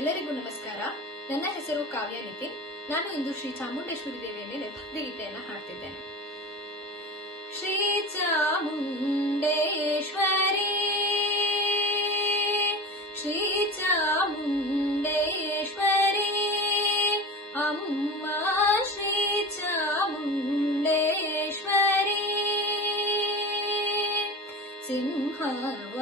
ಎಲ್ಲರಿಗೂ ನಮಸ್ಕಾರ ನನ್ನ ಹೆಸರು ಕಾವ್ಯ ನಿತಿನ್ ನಾನು ಇಂದು ಶ್ರೀ ಚಾಮುಂಡೇಶ್ವರಿ ದೇವಿಯ ಮೇಲೆ ಭಕ್ತಿಗೀತೆಯನ್ನು ಹಾಡ್ತಿದ್ದೇನೆ ಶ್ರೀ ಚಾಮುಂಡೇಶ್ವರಿ ಶ್ರೀ ಚಾಮುಂಡೇಶ್ವರಿ ಅಮ್ಮ ಶ್ರೀ ಚಾಮುಂಡೇಶ್ವರಿ ಸಿಂಹವ